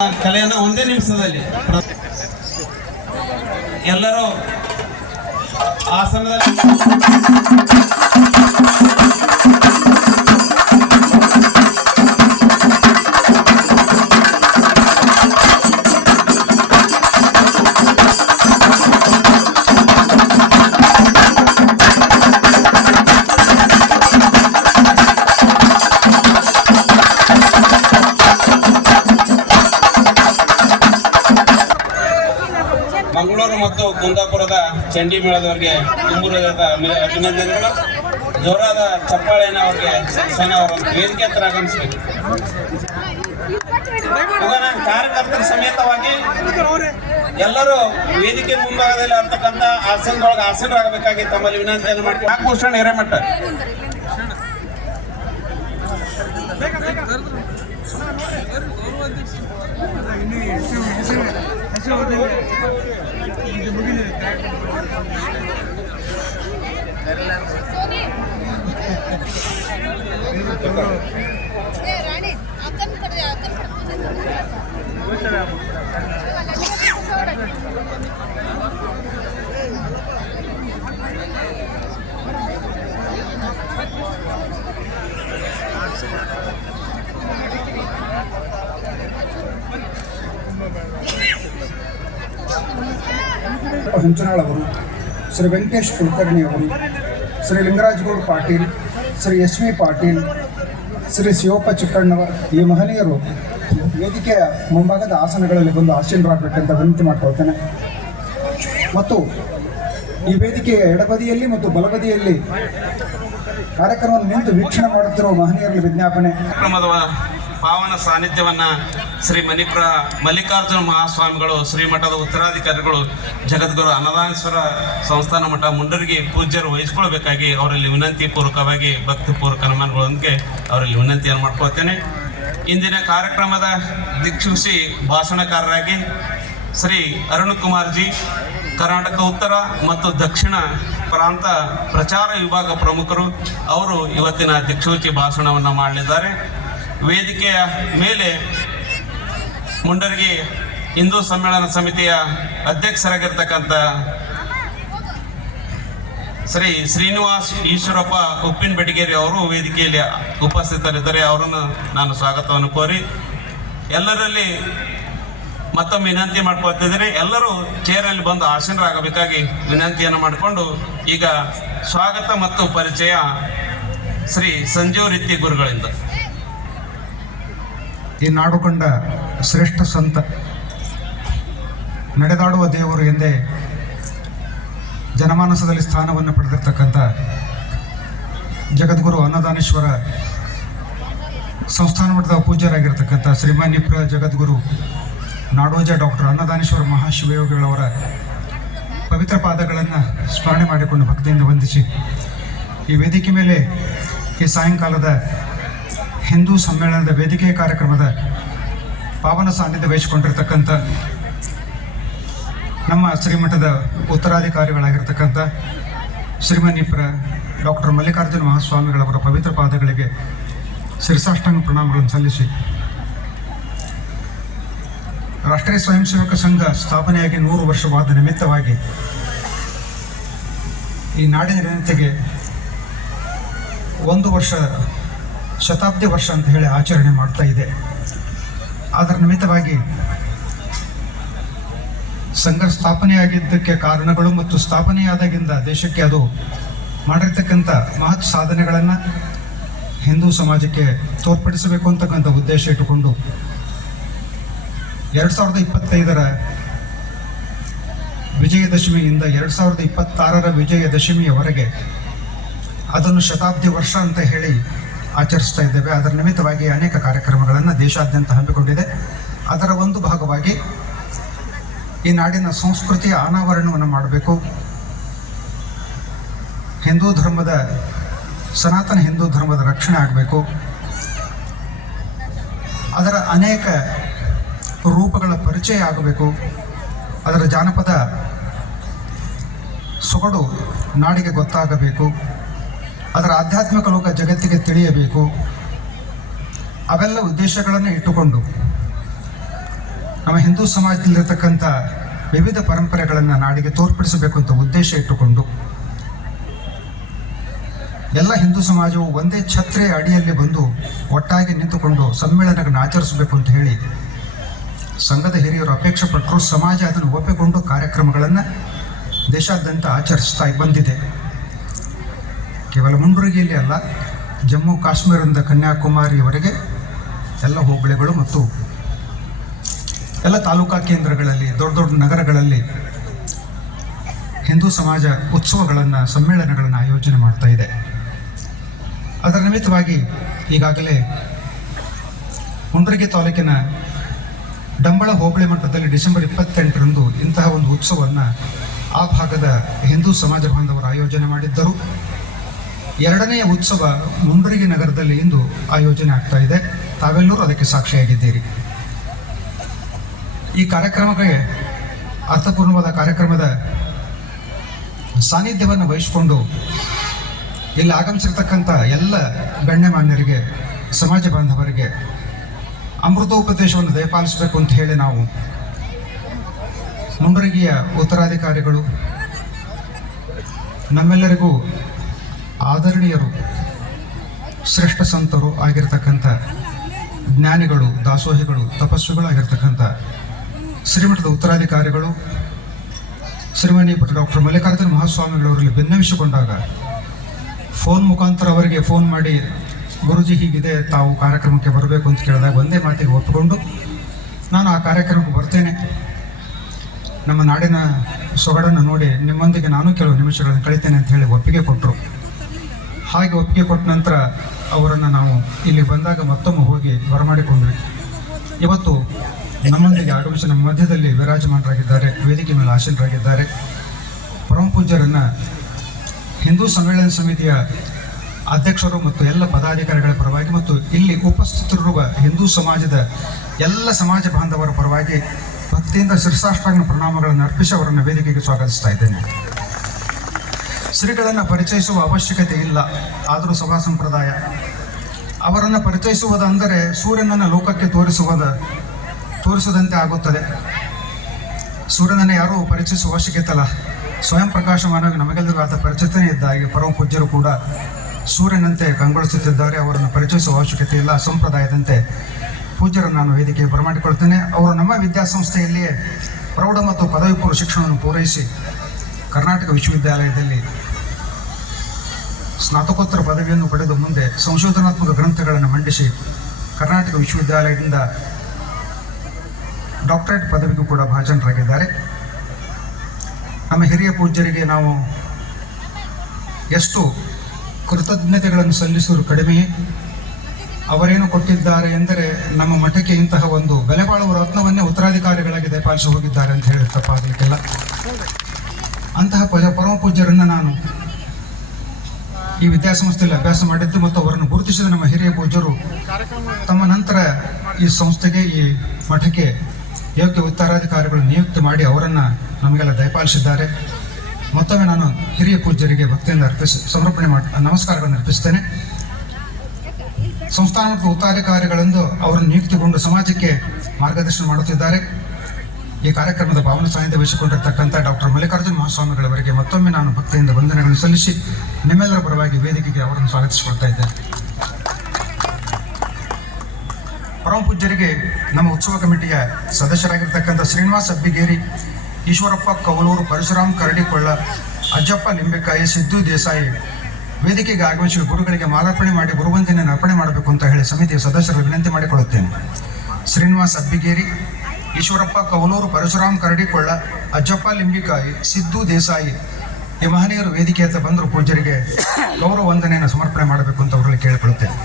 ಕಲೆಯನ್ನು ಒಂದೇ ನಿಮಿಷದಲ್ಲಿ ಎಲ್ಲರೂ ಆಸನದಲ್ಲಿ ಮಂಗಳೂರು ಮತ್ತು ಕುಂದಾಪುರದ ಚಂಡಿ ಮೇಳದವರಿಗೆ ತುಂಬುರದ ಅಭಿನಂದನೆಗಳು. ಜೋರಾದ ಚಪ್ಪಾಳೆಯನ್ನು ಅವರಿಗೆ ಸಣ್ಣ ಅವರು ವೇದಿಕೆ ಹತ್ರ ಆಗಮಿಸಬೇಕು. ಕಾರ್ಯಕರ್ತರ ಸಮೇತವಾಗಿ ಎಲ್ಲರೂ ವೇದಿಕೆ ಮುಂಭಾಗದಲ್ಲಿ ಇರ್ತಕ್ಕಂಥ ಆಸನದೊಳಗೆ ಆಸನರಾಗಬೇಕಾಗಿ ತಮ್ಮಲ್ಲಿ ವಿನಂತಿಯನ್ನು ಮಾಡ್ತೀವಿ. ನಾಗಭೂಷಣ್ ಹಿರೇಮಠ ಹಂಚನಾಳ್ ಅವರು, ಶ್ರೀ ವೆಂಕಟೇಶ್ ಕುಲಕರ್ಣಿ ಅವರು, ಶ್ರೀ ಲಿಂಗರಾಜಗೌಡ ಪಾಟೀಲ್, ಶ್ರೀ ಎಸ್ ವಿ ಪಾಟೀಲ್, ಶ್ರೀ ಶಿವಪ್ಪ ಚಿಕ್ಕಣ್ಣವರ್ ಈ ಮಹನೀಯರು ವೇದಿಕೆಯ ಮುಂಭಾಗದ ಆಸನಗಳಲ್ಲಿ ಬಂದು ಆಸೀನರಾಗಬೇಕಂತ ವಿನಂತಿ ಮಾಡ್ಕೊಳ್ತೇನೆ. ಮತ್ತು ಈ ವೇದಿಕೆಯ ಎಡಬದಿಯಲ್ಲಿ ಮತ್ತು ಬಲಬದಿಯಲ್ಲಿ ಕಾರ್ಯಕ್ರಮವನ್ನು ನಿಂತು ವೀಕ್ಷಣೆ ಮಾಡುತ್ತಿರುವ ಮಹನೀಯರಲ್ಲಿ ವಿಜ್ಞಾಪನೆ. ಪಾವನ ಸಾನ್ನಿಧ್ಯವನ್ನ ಶ್ರೀ ಮಣಿಪುರ ಮಲ್ಲಿಕಾರ್ಜುನ ಮಹಾಸ್ವಾಮಿಗಳು, ಶ್ರೀಮಠದ ಉತ್ತರಾಧಿಕಾರಿಗಳು, ಜಗದ್ಗುರು ಅನ್ನದಾನೇಶ್ವರ ಸಂಸ್ಥಾನ ಮಠ ಮುಂಡರಿಗೆ ಪೂಜ್ಯರು ವಹಿಸಿಕೊಳ್ಬೇಕಾಗಿ ಅವರಲ್ಲಿ ವಿನಂತಿ ಪೂರ್ವಕವಾಗಿ ಭಕ್ತಿಪೂರ್ವಕ ನಮನಗಳೊಂದಿಗೆ ಅವರಲ್ಲಿ ವಿನಂತಿಯನ್ನು ಮಾಡ್ಕೊಳ್ತೇನೆ. ಇಂದಿನ ಕಾರ್ಯಕ್ರಮದ ದಿಕ್ಸೂಚಿ ಭಾಷಣಕಾರರಾಗಿ ಶ್ರೀ ಅರುಣ್ ಕುಮಾರ್ ಜಿ, ಕರ್ನಾಟಕ ಉತ್ತರ ಮತ್ತು ದಕ್ಷಿಣ ಪ್ರಾಂತ ಪ್ರಚಾರ ವಿಭಾಗ ಪ್ರಮುಖರು, ಅವರು ಇವತ್ತಿನ ದಿಕ್ಸೂಚಿ ಭಾಷಣವನ್ನು ಮಾಡಲಿದ್ದಾರೆ. ವೇದಿಕೆಯ ಮೇಲೆ ಮುಂಡರಗಿ ಹಿಂದೂ ಸಮ್ಮೇಳನ ಸಮಿತಿಯ ಅಧ್ಯಕ್ಷರಾಗಿರ್ತಕ್ಕಂಥ ಶ್ರೀ ಶ್ರೀನಿವಾಸ್ ಈಶ್ವರಪ್ಪ ಉಪ್ಪಿನ ಬೆಟಗೇರಿ ಅವರು ವೇದಿಕೆಯಲ್ಲಿ ಉಪಸ್ಥಿತರಿದ್ದಾರೆ. ಅವರನ್ನು ನಾನು ಸ್ವಾಗತವನ್ನು ಕೋರಿ ಎಲ್ಲರಲ್ಲಿ ಮತ್ತೊಮ್ಮೆ ವಿನಂತಿ ಮಾಡ್ಕೊಳ್ತಿದ್ದೀನಿ. ಎಲ್ಲರೂ ಚೇರಲ್ಲಿ ಬಂದು ಆಸೀನರಾಗಬೇಕಾಗಿ ವಿನಂತಿಯನ್ನು ಮಾಡಿಕೊಂಡು ಈಗ ಸ್ವಾಗತ ಮತ್ತು ಪರಿಚಯ ಶ್ರೀ ಸಂಜೀವ್ ರೀತಿ ಗುರುಗಳಿಂದ. ಈ ನಾಡು ಕಂಡ ಶ್ರೇಷ್ಠ ಸಂತ, ನಡೆದಾಡುವ ದೇವರು ಎಂದೇ ಜನಮಾನಸದಲ್ಲಿ ಸ್ಥಾನವನ್ನು ಪಡೆದಿರ್ತಕ್ಕಂಥ ಜಗದ್ಗುರು ಅನ್ನದಾನೇಶ್ವರ ಸಂಸ್ಥಾನ ಮಠದ ಪೂಜ್ಯರಾಗಿರ್ತಕ್ಕಂಥ ಶ್ರೀಮಾನ್ಯಪುರ ಜಗದ್ಗುರು ನಾಡೋಜ ಡಾಕ್ಟರ್ ಅನ್ನದಾನೇಶ್ವರ ಮಹಾಶಿವಯೋಗಿಗಳವರ ಪವಿತ್ರ ಪಾದಗಳನ್ನು ಸ್ಮರಣೆ ಮಾಡಿಕೊಂಡು ಭಕ್ತಿಯಿಂದ ವಂದಿಸಿ, ಈ ವೇದಿಕೆ ಮೇಲೆ ಈ ಸಾಯಂಕಾಲದ ಹಿಂದೂ ಸಮ್ಮೇಳನದ ವೇದಿಕೆ ಕಾರ್ಯಕ್ರಮದ ಪಾವನ ಸಾನ್ನಿಧ್ಯ ವಹಿಸಿಕೊಂಡಿರ್ತಕ್ಕಂಥ ನಮ್ಮ ಶ್ರೀಮಠದ ಉತ್ತರಾಧಿಕಾರಿಗಳಾಗಿರ್ತಕ್ಕಂಥ ಶ್ರೀಮನ್ಯಪುರ ಡಾಕ್ಟರ್ ಮಲ್ಲಿಕಾರ್ಜುನ ಮಹಾಸ್ವಾಮಿಗಳವರ ಪವಿತ್ರ ಪಾದಗಳಿಗೆ ಶಿರಸಾಷ್ಟಾಂಗ ಪ್ರಣಾಮಗಳನ್ನು ಸಲ್ಲಿಸಿ, ರಾಷ್ಟ್ರೀಯ ಸ್ವಯಂ ಸೇವಕ ಸಂಘ ಸ್ಥಾಪನೆಯಾಗಿ 100 ವರ್ಷವಾದ ನಿಮಿತ್ತವಾಗಿ ಈ ನಾಡಿನ ಜನತೆಗೆ 1 ವರ್ಷ ಶತಾಬ್ದಿ ವರ್ಷ ಅಂತ ಹೇಳಿ ಆಚರಣೆ ಮಾಡ್ತಾ ಇದೆ. ಅದರ ನಿಮಿತ್ತವಾಗಿ ಸಂಘ ಸ್ಥಾಪನೆಯಾಗಿದ್ದಕ್ಕೆ ಕಾರಣಗಳು ಮತ್ತು ಸ್ಥಾಪನೆಯಾದಾಗಿಂದ ದೇಶಕ್ಕೆ ಅದು ಮಾಡಿರ್ತಕ್ಕಂಥ ಮಹತ್ ಸಾಧನೆಗಳನ್ನು ಹಿಂದೂ ಸಮಾಜಕ್ಕೆ ತೋರ್ಪಡಿಸಬೇಕು ಅಂತಕ್ಕಂಥ ಉದ್ದೇಶ ಇಟ್ಟುಕೊಂಡು 2025ರ ವಿಜಯದಶಮಿಯಿಂದ 2026ರ ವಿಜಯದಶಮಿಯವರೆಗೆ ಅದನ್ನು ಶತಾಬ್ದಿ ವರ್ಷ ಅಂತ ಹೇಳಿ ಆಚರಿಸ್ತಾ ಇದ್ದೇವೆ. ಅದರ ನಿಮಿತ್ತವಾಗಿ ಅನೇಕ ಕಾರ್ಯಕ್ರಮಗಳನ್ನು ದೇಶಾದ್ಯಂತ ಹಮ್ಮಿಕೊಂಡಿದೆ. ಅದರ ಒಂದು ಭಾಗವಾಗಿ ಈ ನಾಡಿನ ಸಂಸ್ಕೃತಿಯ ಅನಾವರಣವನ್ನು ಮಾಡಬೇಕು, ಹಿಂದೂ ಧರ್ಮದ ಸನಾತನ ಹಿಂದೂ ಧರ್ಮದ ರಕ್ಷಣೆ ಆಗಬೇಕು, ಅದರ ಅನೇಕ ರೂಪಗಳ ಪರಿಚಯ ಆಗಬೇಕು, ಅದರ ಜಾನಪದ ಸೊಗಡು ನಾಡಿಗೆ ಗೊತ್ತಾಗಬೇಕು, ಅದರ ಆಧ್ಯಾತ್ಮಿಕ ಲೋಕ ಜಗತ್ತಿಗೆ ತಿಳಿಯಬೇಕು. ಅವೆಲ್ಲ ಉದ್ದೇಶಗಳನ್ನು ಇಟ್ಟುಕೊಂಡು ನಮ್ಮ ಹಿಂದೂ ಸಮಾಜದಲ್ಲಿರ್ತಕ್ಕಂಥ ವಿವಿಧ ಪರಂಪರೆಗಳನ್ನು ನಾಡಿಗೆ ತೋರ್ಪಡಿಸಬೇಕು ಅಂತ ಉದ್ದೇಶ ಇಟ್ಟುಕೊಂಡು ಎಲ್ಲ ಹಿಂದೂ ಸಮಾಜವು ಒಂದೇ ಛತ್ರೆಯ ಅಡಿಯಲ್ಲಿ ಬಂದು ಒಟ್ಟಾಗಿ ನಿಂತುಕೊಂಡು ಸಮ್ಮೇಳನಗಳನ್ನು ಆಚರಿಸಬೇಕು ಅಂತ ಹೇಳಿ ಸಂಘದ ಹಿರಿಯರು ಅಪೇಕ್ಷೆ ಪಟ್ಟರು. ಸಮಾಜ ಅದನ್ನು ಒಪ್ಪಿಕೊಂಡು ಕಾರ್ಯಕ್ರಮಗಳನ್ನು ದೇಶಾದ್ಯಂತ ಆಚರಿಸ್ತಾ ಬಂದಿದೆ. ಕೇವಲ ಮುಂಡರಗಿಯಲ್ಲಿ ಅಲ್ಲ, ಜಮ್ಮು ಕಾಶ್ಮೀರದಿಂದ ಕನ್ಯಾಕುಮಾರಿಯವರೆಗೆ ಎಲ್ಲ ಹೋಬಳಿಗಳು ಮತ್ತು ಎಲ್ಲ ತಾಲೂಕಾ ಕೇಂದ್ರಗಳಲ್ಲಿ, ದೊಡ್ಡ ದೊಡ್ಡ ನಗರಗಳಲ್ಲಿ ಹಿಂದೂ ಸಮಾಜ ಉತ್ಸವಗಳನ್ನು, ಸಮ್ಮೇಳನಗಳನ್ನು ಆಯೋಜನೆ ಮಾಡ್ತಾ ಇದೆ. ಅದರ ನಿಮಿತ್ತವಾಗಿ ಈಗಾಗಲೇ ಮುಂಡರಗಿ ತಾಲೂಕಿನ ಡಂಬಳ ಹೋಬಳಿ ಮಟ್ಟದಲ್ಲಿ ಡಿಸೆಂಬರ್ 28ರಂದು ಇಂತಹ ಒಂದು ಉತ್ಸವವನ್ನು ಆ ಭಾಗದ ಹಿಂದೂ ಸಮಾಜ ಬಾಂಧವರು ಆಯೋಜನೆ ಮಾಡಿದ್ದರು. ಎರಡನೆಯ ಉತ್ಸವ ಮುಂಡರಗಿ ನಗರದಲ್ಲಿ ಇಂದು ಆಯೋಜನೆ ಆಗ್ತಾ ಇದೆ. ತಾವೆಲ್ಲರೂ ಅದಕ್ಕೆ ಸಾಕ್ಷಿಯಾಗಿದ್ದೀರಿ. ಈ ಕಾರ್ಯಕ್ರಮಕ್ಕೆ ಅರ್ಥಪೂರ್ಣವಾದ ಕಾರ್ಯಕ್ರಮದ ಸಾನ್ನಿಧ್ಯವನ್ನು ವಹಿಸಿಕೊಂಡು ಇಲ್ಲಿ ಆಗಮಿಸಿರ್ತಕ್ಕಂಥ ಎಲ್ಲ ಗಣ್ಯಮಾನ್ಯರಿಗೆ, ಸಮಾಜ ಬಾಂಧವರಿಗೆ ಅಮೃತೋಪದೇಶವನ್ನು ದಯಪಾಲಿಸಬೇಕು ಅಂತ ಹೇಳಿ ನಾವು ಮುಂಡರಗಿಯ ಉತ್ತರಾಧಿಕಾರಿಗಳು, ನಮ್ಮೆಲ್ಲರಿಗೂ ಆದರಣೀಯರು, ಶ್ರೇಷ್ಠ ಸಂತರು ಆಗಿರ್ತಕ್ಕಂಥ ಜ್ಞಾನಿಗಳು, ದಾಸೋಹಿಗಳು, ತಪಸ್ವಿಗಳು ಆಗಿರ್ತಕ್ಕಂಥ ಶ್ರೀಮಠದ ಉತ್ತರಾಧಿಕಾರಿಗಳು ಶ್ರೀಮನಿ ಡಾಕ್ಟರ್ ಮಲ್ಲಿಕಾರ್ಜುನ ಮಹಾಸ್ವಾಮಿಗಳವರಲ್ಲಿ ಭಿನ್ನವಿಸಿಕೊಂಡಾಗ ಫೋನ್ ಮುಖಾಂತರ ಅವರಿಗೆ ಫೋನ್ ಮಾಡಿ, ಗುರುಜಿ ಹೀಗಿದೆ, ತಾವು ಕಾರ್ಯಕ್ರಮಕ್ಕೆ ಬರಬೇಕು ಅಂತ ಕೇಳಿದಾಗ ಒಂದೇ ಮಾತಿಗೆ ಒಪ್ಪಿಕೊಂಡು ನಾನು ಆ ಕಾರ್ಯಕ್ರಮಕ್ಕೆ ಬರ್ತೇನೆ, ನಮ್ಮ ನಾಡಿನ ಸೊಗಡನ್ನು ನೋಡಿ ನಿಮ್ಮೊಂದಿಗೆ ನಾನು ಕೆಲವು ನಿಮಿಷಗಳನ್ನು ಕಳಿತೇನೆ ಅಂತ ಹೇಳಿ ಒಪ್ಪಿಗೆ ಕೊಟ್ಟರು. ಹಾಗೆ ಒಪ್ಪಿಗೆ ಕೊಟ್ಟ ನಂತರ ಅವರನ್ನು ನಾವು ಇಲ್ಲಿ ಬಂದಾಗ ಮತ್ತೊಮ್ಮೆ ಹೋಗಿ ಬರಮಾಡಿಕೊಂಡ್ವಿ. ಇವತ್ತು ನಮ್ಮೊಂದಿಗೆ ಆಗಮಿಸಿ ನಮ್ಮ ಮಧ್ಯದಲ್ಲಿ ವಿರಾಜಮಾನರಾಗಿದ್ದಾರೆ, ವೇದಿಕೆ ಮೇಲೆ ಆಸೀನರಾಗಿದ್ದಾರೆ. ಪರಮ ಪೂಜ್ಯರನ್ನು ಹಿಂದೂ ಸಮ್ಮೇಳನ ಸಮಿತಿಯ ಅಧ್ಯಕ್ಷರು ಮತ್ತು ಎಲ್ಲ ಪದಾಧಿಕಾರಿಗಳ ಪರವಾಗಿ ಮತ್ತು ಇಲ್ಲಿ ಉಪಸ್ಥಿತರಿರುವ ಹಿಂದೂ ಸಮಾಜದ ಎಲ್ಲ ಸಮಾಜ ಬಾಂಧವರ ಪರವಾಗಿ ಭಕ್ತಿಯಿಂದ ಶಿರಸಾಷ್ಟಾಂಗ ಪ್ರಣಾಮಗಳನ್ನು ಅರ್ಪಿಸಿ ಅವರನ್ನು ವೇದಿಕೆಗೆ ಸ್ವಾಗತಿಸ್ತಾ ಇದ್ದೇನೆ. ಶ್ರೀಗಳನ್ನು ಪರಿಚಯಿಸುವ ಅವಶ್ಯಕತೆ ಇಲ್ಲ, ಆದರೂ ಸಭಾ ಸಂಪ್ರದಾಯ. ಅವರನ್ನು ಪರಿಚಯಿಸುವುದೆಂದರೆ ಸೂರ್ಯನನ್ನು ಲೋಕಕ್ಕೆ ತೋರಿಸುವುದಂತೆ ಆಗುತ್ತದೆ. ಸೂರ್ಯನನ್ನು ಯಾರೂ ಪರಿಚಯಿಸುವ ಅವಶ್ಯಕತೆ ಇಲ್ಲ, ಸ್ವಯಂ ಪ್ರಕಾಶಮಾನವಾಗಿ ನಮಗೆಲ್ಲರಿಗೂ ಆದ ಪರಿಚಿತನೇ ಇದ್ದ ಹಾಗೆ ಪರಮ ಪೂಜ್ಯರು ಕೂಡ ಸೂರ್ಯನಂತೆ ಕಂಗೊಳಿಸುತ್ತಿದ್ದಾರೆ. ಅವರನ್ನು ಪರಿಚಯಿಸುವ ಅವಶ್ಯಕತೆ ಇಲ್ಲ. ಸಂಪ್ರದಾಯದಂತೆ ಪೂಜ್ಯರನ್ನು ನಾನು ವೇದಿಕೆಗೆ ಬರಮಾಡಿಕೊಳ್ತೇನೆ. ಅವರು ನಮ್ಮ ವಿದ್ಯಾಸಂಸ್ಥೆಯಲ್ಲಿಯೇ ಪ್ರೌಢ ಮತ್ತು ಪದವಿ ಪೂರ್ವ ಶಿಕ್ಷಣವನ್ನು ಪೂರೈಸಿ ಕರ್ನಾಟಕ ವಿಶ್ವವಿದ್ಯಾಲಯದಲ್ಲಿ ಸ್ನಾತಕೋತ್ತರ ಪದವಿಯನ್ನು ಪಡೆದು ಮುಂದೆ ಸಂಶೋಧನಾತ್ಮಕ ಗ್ರಂಥಗಳನ್ನು ಮಂಡಿಸಿ ಕರ್ನಾಟಕ ವಿಶ್ವವಿದ್ಯಾಲಯದಿಂದ ಡಾಕ್ಟರೇಟ್ ಪದವಿಗೂ ಕೂಡ ಭಾಜನರಾಗಿದ್ದಾರೆ. ನಮ್ಮ ಹಿರಿಯ ಪೂಜ್ಯರಿಗೆ ನಾವು ಎಷ್ಟು ಕೃತಜ್ಞತೆಗಳನ್ನು ಸಲ್ಲಿಸುವುದು ಕಡಿಮೆಯೇ. ಅವರೇನು ಕೊಟ್ಟಿದ್ದಾರೆ ಎಂದರೆ ನಮ್ಮ ಮಠಕ್ಕೆ ಇಂತಹ ಒಂದು ಬೆಲೆ ಬಾಳುವ ರತ್ನವನ್ನೇ ಉತ್ತರಾಧಿಕಾರಿಗಳಾಗಿ ದಯಪಾಲಿಸಿ ಹೋಗಿದ್ದಾರೆ ಅಂತ ಹೇಳಿ ತಪ್ಪಾಗಲಿಕ್ಕಿಲ್ಲ. ಅಂತಹ ಪರಮ ಪೂಜ್ಯರನ್ನು ನಾನು ಈ ವಿದ್ಯಾಸಂಸ್ಥೆಯಲ್ಲಿ ಅಭ್ಯಾಸ ಮಾಡಿದ್ದು ಮತ್ತು ಅವರನ್ನು ಗುರುತಿಸಿದ ನಮ್ಮ ಹಿರಿಯ ಪೂಜ್ಯರು ತಮ್ಮ ನಂತರ ಈ ಸಂಸ್ಥೆಗೆ, ಈ ಮಠಕ್ಕೆ ಯೋಗ್ಯ ಉತ್ತರಾಧಿಕಾರಿಗಳು ನಿಯುಕ್ತಿ ಮಾಡಿ ಅವರನ್ನು ನಮಗೆಲ್ಲ ದಯಪಾಲಿಸಿದ್ದಾರೆ. ಮತ್ತೊಮ್ಮೆ ನಾನು ಹಿರಿಯ ಪೂಜ್ಯರಿಗೆ ಭಕ್ತಿಯಿಂದ ನಮಸ್ಕಾರಗಳನ್ನು ಅರ್ಪಿಸ್ತೇನೆ. ಸಂಸ್ಥಾನ ಮತ್ತು ಉತ್ತರಾಧಿಕಾರಿಗಳೆಂದು ಅವರನ್ನು ನಿಯುಕ್ತಿಗೊಂಡು ಸಮಾಜಕ್ಕೆ ಮಾರ್ಗದರ್ಶನ ಮಾಡುತ್ತಿದ್ದಾರೆ. ಈ ಕಾರ್ಯಕ್ರಮದ ಭಾವನೆ ಸಾನ್ನಿಧ್ಯ ವಹಿಸಿಕೊಂಡಿರ್ತಕ್ಕಂಥ ಡಾಕ್ಟರ್ ಮಲ್ಲಿಕಾರ್ಜುನ ಮಹಾಸ್ವಾಮಿಗಳವರಿಗೆ ಮತ್ತೊಮ್ಮೆ ನಾನು ಭಕ್ತಿಯಿಂದ ವಂದನೆಗಳನ್ನು ಸಲ್ಲಿಸಿ ನಿಮ್ಮೆಲ್ಲರ ಪರವಾಗಿ ವೇದಿಕೆಗೆ ಅವರನ್ನು ಸ್ವಾಗತಿಸಿಕೊಳ್ತಾ ಇದ್ದೇನೆ. ಪರಮ ಪೂಜ್ಯರಿಗೆ ನಮ್ಮ ಉತ್ಸವ ಕಮಿಟಿಯ ಸದಸ್ಯರಾಗಿರ್ತಕ್ಕಂಥ ಶ್ರೀನಿವಾಸ ಅಬ್ಬಿಗೇರಿ, ಈಶ್ವರಪ್ಪ ಕವಲೂರು, ಪರಶುರಾಮ್ ಕರಡಿಕೊಳ್ಳ, ಅಜ್ಜಪ್ಪ ಲಿಂಬೆಕಾಯಿ, ಸಿದ್ದು ದೇಸಾಯಿ ವೇದಿಕೆಗೆ ಆಗಮಿಸಿ ಗುರುಗಳಿಗೆ ಮಾಲಾರ್ಪಣೆ ಮಾಡಿ ಗುರುವಂದನೆಯನ್ನು ಅರ್ಪಣೆ ಮಾಡಬೇಕು ಅಂತ ಹೇಳಿ ಸಮಿತಿಯ ಸದಸ್ಯರು ವಿನಂತಿ ಮಾಡಿಕೊಳ್ಳುತ್ತೇನೆ. ಶ್ರೀನಿವಾಸ ಅಬ್ಬಿಗೇರಿ, ಈಶ್ವರಪ್ಪ ಕವಲೂರು, ಪರಶುರಾಮ್ ಕರಡಿಕೊಳ್ಳ, ಅಜ್ಜಪ್ಪ ಲಿಂಬಿಕಾಯಿ, ಸಿದ್ದು ದೇಸಾಯಿ ಈ ಮಹನೀಯರು ವೇದಿಕೆ ಹತ್ತ ಬಂದರು ಪೂಜ್ಯರಿಗೆ ಗೌರವ ವಂದನೆಯನ್ನು ಸಮರ್ಪಣೆ ಮಾಡಬೇಕು ಅಂತ ಅವರಲ್ಲಿ ಕೇಳಿಕೊಳ್ಳುತ್ತೇನೆ.